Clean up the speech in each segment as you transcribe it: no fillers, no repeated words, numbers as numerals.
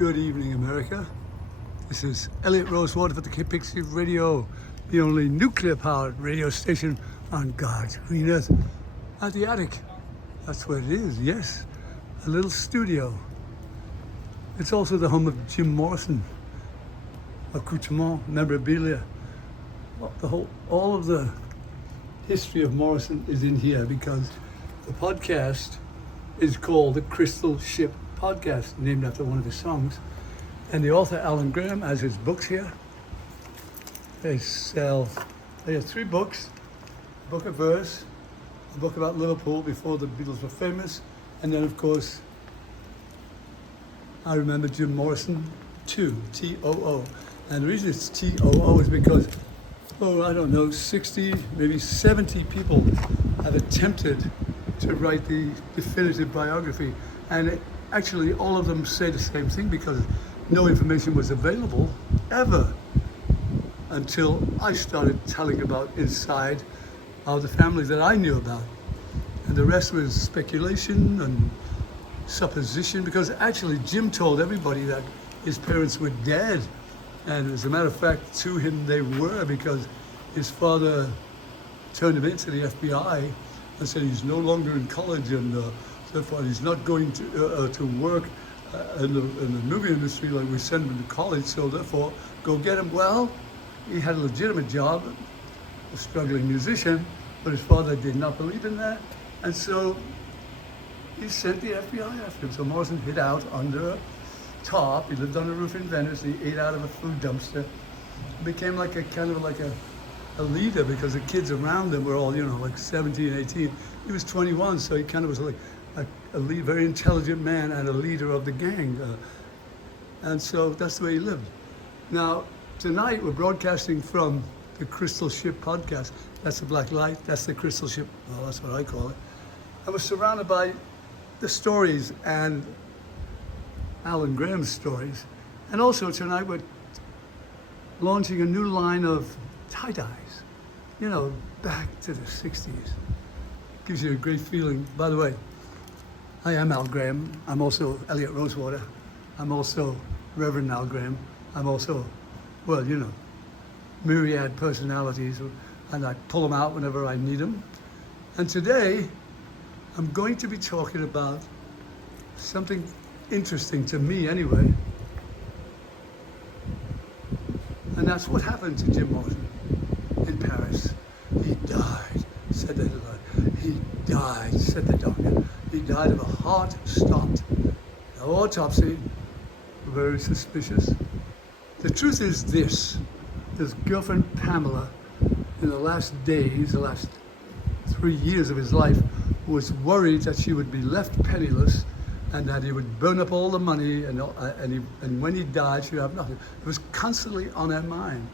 Good evening, America. This is Elliot Rosewater for the KPXI Radio, the only nuclear-powered radio station on God's green earth. At the attic. That's where it is, yes. A little studio. It's also the home of Jim Morrison. Accoutrement, memorabilia. All of the history of Morrison is in here because the podcast is called the Crystal Ship Podcast, named after one of his songs. And the author, Alan Graham, has his books here. They have 3 books, a book of verse, a book about Liverpool before the Beatles were famous, and then, of course, I remember Jim Morrison 2, T-O-O. And the reason it's T-O-O is because, 60, maybe 70 people have attempted to write the definitive biography. And actually, all of them say the same thing because no information was available ever until I started telling about inside of the family that I knew about. And the rest was speculation and supposition because actually Jim told everybody that his parents were dead. And as a matter of fact, to him they were because his father turned him into the FBI and said he's no longer in college and therefore he's not going to work in the movie industry like we send him to college, so therefore go get him. Well, he had a legitimate job, a struggling musician, but his father did not believe in that, and so he sent the FBI after him. So Morrison hid out under a top. He lived on a roof in Venice. He ate out of a food dumpster. He became like a leader because the kids around him were all, like 17, 18. He was 21, so he kind of was like a very intelligent man and a leader of the gang. And so that's the way he lived. Now, tonight we're broadcasting from the Crystal Ship Podcast. That's the black light, that's the Crystal Ship, well, that's what I call it. I was surrounded by the stories and Alan Graham's stories. And also tonight we're launching a new line of tie-dyes, back to the 60s. Gives you a great feeling. By the way, I am Al Graham. I'm also Elliot Rosewater. I'm also Reverend Al Graham. I'm also, myriad personalities, and I pull them out whenever I need them. And today, I'm going to be talking about something interesting to me anyway. And that's what happened to Jim Morrison in Paris. He died, said the doctor. He died, said the doctor. He died of a heart stopped. No autopsy, very suspicious. The truth is this, his girlfriend Pamela, in the last days, the last 3 years of his life, was worried that she would be left penniless and that he would burn up all the money and when he died, she would have nothing. It was constantly on her mind.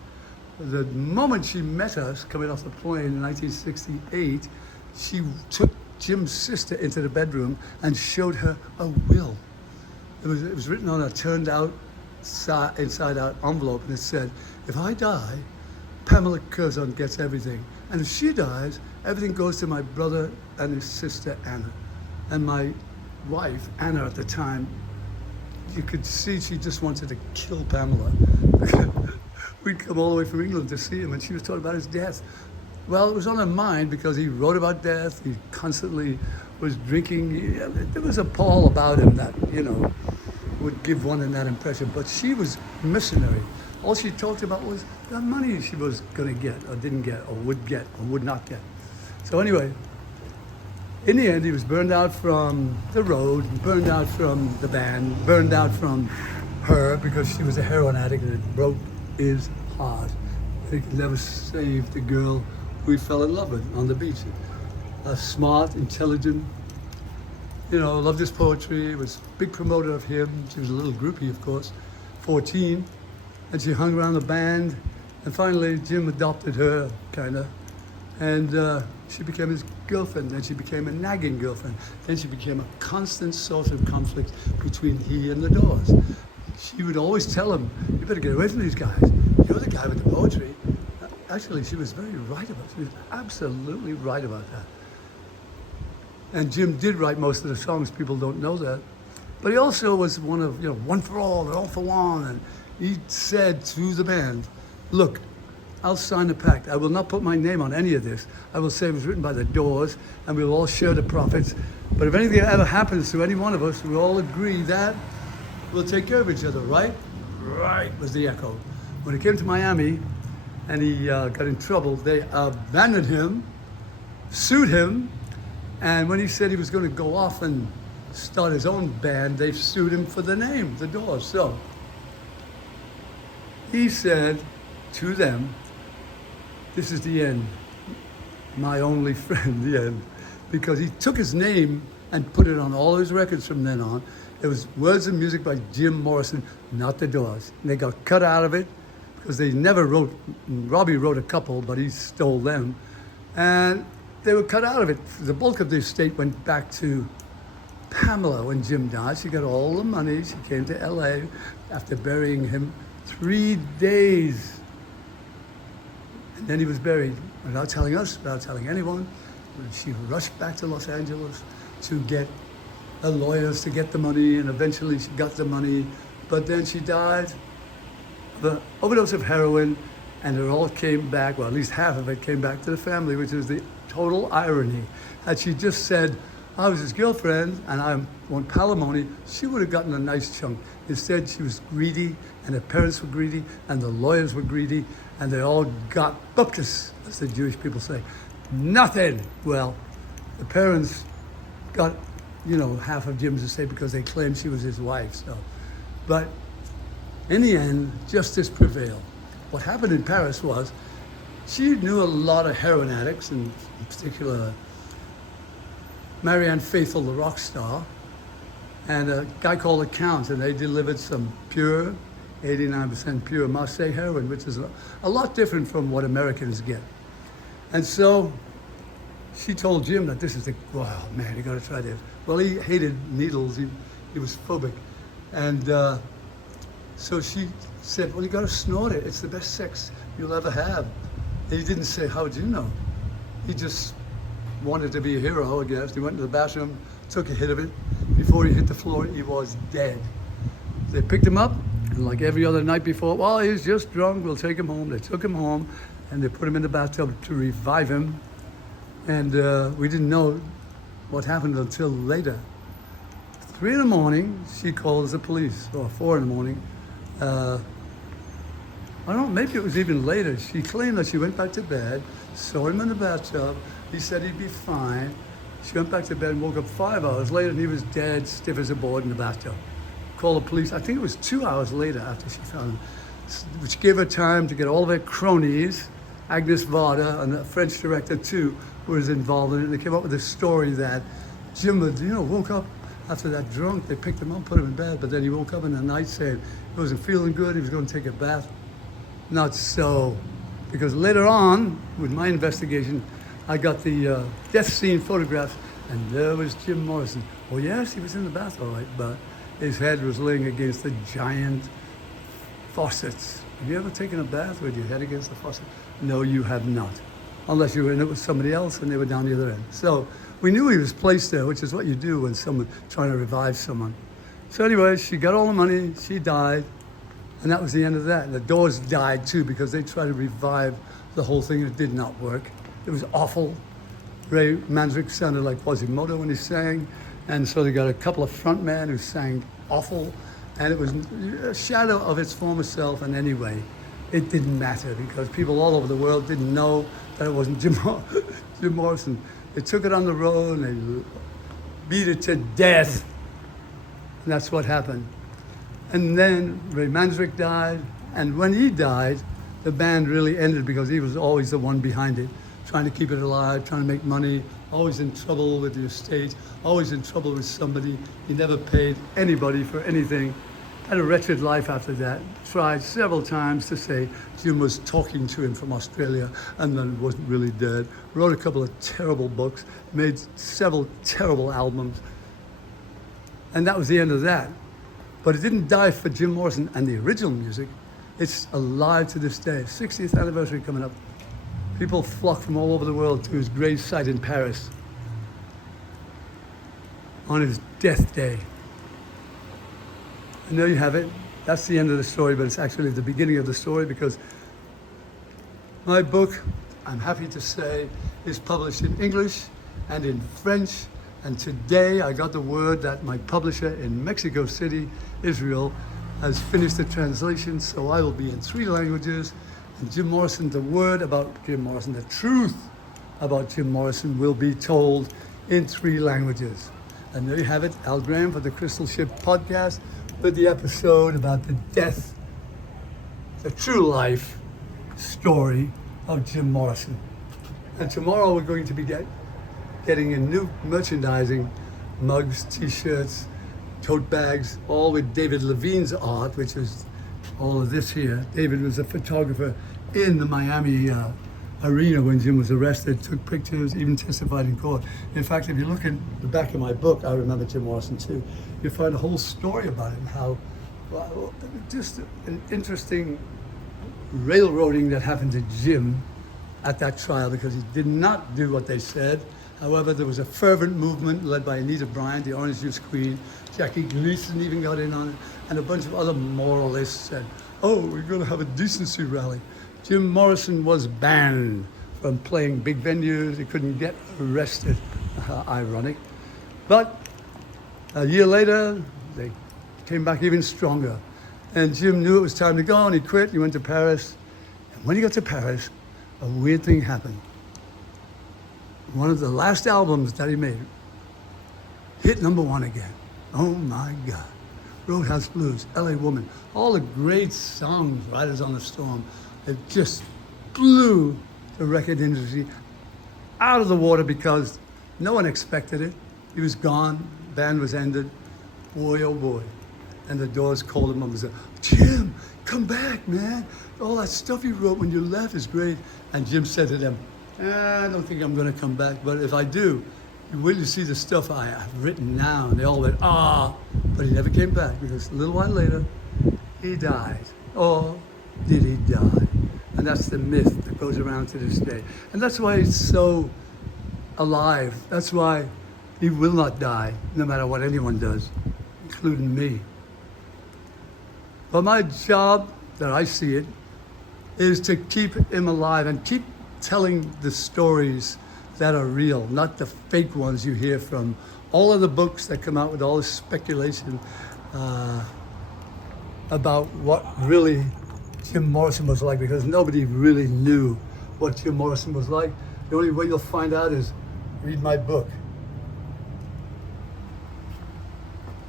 The moment she met us coming off the plane in 1968, she took Jim's sister into the bedroom and showed her a will. It was written on a turned out inside out envelope, and it said, if I die, Pamela Curzon gets everything. And if she dies, everything goes to my brother and his sister Anna. And my wife, Anna at the time, you could see she just wanted to kill Pamela. We'd come all the way from England to see him, and she was talking about his death. Well, it was on her mind because he wrote about death. He constantly was drinking. There was a Paul about him that, would give one in that impression. But she was missionary. All she talked about was the money she was going to get or didn't get or would not get. So anyway, in the end, he was burned out from the road, burned out from the band, burned out from her because she was a heroin addict and it broke his heart. He could never save the girl who he fell in love with on the beach. Smart, intelligent, loved his poetry, was a big promoter of him. She was a little groupie, of course, 14, and she hung around the band, and finally Jim adopted her, kinda, and she became his girlfriend, then she became a nagging girlfriend, then she became a constant source of conflict between he and the Doors. She would always tell him, you better get away from these guys. You're the guy with the poetry. Actually, she was very right about it. She was absolutely right about that. And Jim did write most of the songs. People don't know that. But he also was one of, one for all and all for one. And he said to the band, look, I'll sign the pact. I will not put my name on any of this. I will say it was written by the Doors, and we will all share the profits. But if anything ever happens to any one of us, we all agree that we'll take care of each other, right? Right, was the echo. When he came to Miami and he got in trouble, they abandoned him, sued him, and when he said he was going to go off and start his own band, they sued him for the name, the Doors. So he said to them, this is the end, my only friend, the end. Because he took his name and put it on all his records from then on. It was Words and Music by Jim Morrison, not the Doors. And they got cut out of it because they never wrote, Robbie wrote a couple, but he stole them. And they were cut out of it. The bulk of the estate went back to Pamela when Jim died. She got all the money. She came to LA after burying him 3 days. And then he was buried without telling us, without telling anyone. She rushed back to Los Angeles to get lawyers to get the money, and eventually she got the money. But then she died of an overdose of heroin, and it all came back, well, at least half of it came back to the family, which is the total irony. Had she just said, I was his girlfriend and I want palimony, she would have gotten a nice chunk. Instead, she was greedy, and her parents were greedy, and the lawyers were greedy, and they all got bupkis, as the Jewish people say. Nothing. Well, the parents got, half of Jim's estate because they claimed she was his wife. So, but in the end, justice prevailed. What happened in Paris was she knew a lot of heroin addicts, in particular Marianne Faithfull, the rock star, and a guy called the Count, and they delivered some pure, 89% pure Marseille heroin, which is a lot different from what Americans get. And so she told Jim that this is wow, man, you gotta try this. Well, he hated needles, he was phobic. And so she said, well, you gotta snort it. It's the best sex you'll ever have. And he didn't say, how'd you know? He just wanted to be a hero, I guess. He went to the bathroom, took a hit of it. Before he hit the floor, he was dead. They picked him up, and like every other night before, well, he's just drunk, we'll take him home. They took him home, and they put him in the bathtub to revive him. And we didn't know what happened until later. 3 in the morning, she calls the police, or 4 in the morning. I don't know, maybe it was even later. She claimed that she went back to bed, saw him in the bathtub. He said he'd be fine. She went back to bed and woke up 5 hours later, and he was dead, stiff as a board in the bathtub. Called the police. I think it was 2 hours later after she found him, which gave her time to get all of her cronies, Agnes Varda and the French director too, who was involved in it. They came up with this story that Jim had, woke up after that drunk. They picked him up, put him in bed, but then he woke up in the night saying he wasn't feeling good. He was going to take a bath. Not so, because later on, with my investigation, I got the death scene photographs, and there was Jim Morrison. Oh yes, he was in the bath, all right, but his head was laying against the giant faucets. Have you ever taken a bath with your head against the faucet? No, you have not. Unless you were in it with somebody else and they were down the other end. So we knew he was placed there, which is what you do when someone trying to revive someone. So anyway, she got all the money, she died, and that was the end of that. And the Doors died too because they tried to revive the whole thing and it did not work. It was awful. Ray Manzarek sounded like Quasimodo when he sang, and so they got a couple of frontmen who sang awful, and it was a shadow of its former self. And anyway, it didn't matter because people all over the world didn't know that it wasn't Jim Morrison. They took it on the road and they beat it to death, and that's what happened. And then Ray Manzarek died, and when he died, the band really ended because he was always the one behind it, trying to keep it alive, trying to make money, always in trouble with the estate, always in trouble with somebody. He never paid anybody for anything. Had a wretched life after that. Tried several times to say Jim was talking to him from Australia and then wasn't really dead. Wrote a couple of terrible books, made several terrible albums. And that was the end of that. But it didn't die for Jim Morrison and the original music. It's alive to this day. 60th anniversary coming up. People flock from all over the world to his grave site in Paris on his death day. And there you have it. That's the end of the story, but it's actually the beginning of the story, because my book, I'm happy to say, is published in English and in French. And today I got the word that my publisher in Mexico City, Israel, has finished the translation, so I will be in 3 languages. And Jim Morrison, the word about Jim Morrison, the truth about Jim Morrison will be told in 3 languages. And there you have it, Al Graham for the Crystal Ship podcast, with the episode about the death, the true life story of Jim Morrison. And tomorrow we're going to be getting in new merchandising, mugs, t-shirts, tote bags, all with David Levine's art, which is all of this here. David was a photographer in the Miami arena when Jim was arrested, took pictures, even testified in court. In fact, if you look in the back of my book, I Remember Jim Morrison Too, you find a whole story about him, how just an interesting railroading that happened to Jim at that trial, because he did not do what they said. However, there was a fervent movement led by Anita Bryant, the Orange Juice Queen. Jackie Gleason even got in on it, and a bunch of other moralists said, oh, we're going to have a decency rally. Jim Morrison was banned from playing big venues. He couldn't get arrested. Ironic. But a year later, they came back even stronger. And Jim knew it was time to go, and he quit. He went to Paris. And when he got to Paris, a weird thing happened. One of the last albums that he made hit #1 again. Oh my God. Roadhouse Blues, LA Woman, all the great songs, Riders on the Storm, it just blew the record industry out of the water because no one expected it. He was gone, band was ended. Boy, oh boy. And the Doors called him up and said, Jim, come back, man. All that stuff you wrote when you left is great. And Jim said to them, I don't think I'm going to come back, but if I do, will you see the stuff I have written now? And they all went, ah. But he never came back, because a little while later, he died. Or did he die? And that's the myth that goes around to this day. And that's why he's so alive. That's why he will not die, no matter what anyone does, including me. But my job, that I see it, is to keep him alive and keep telling the stories that are real, not the fake ones you hear from all of the books that come out with all this speculation about what really Jim Morrison was like, because nobody really knew what Jim Morrison was like. The only way you'll find out is read my book.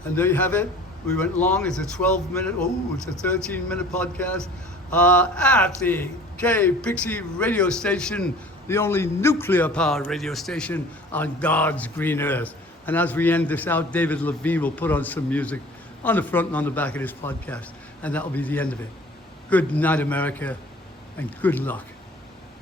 And there you have it. We went long. It's a 12-minute, it's a 13-minute podcast at the KPXI radio station, the only nuclear-powered radio station on God's green earth. And as we end this out, David Levine will put on some music on the front and on the back of this podcast. And that will be the end of it. Good night, America, and good luck.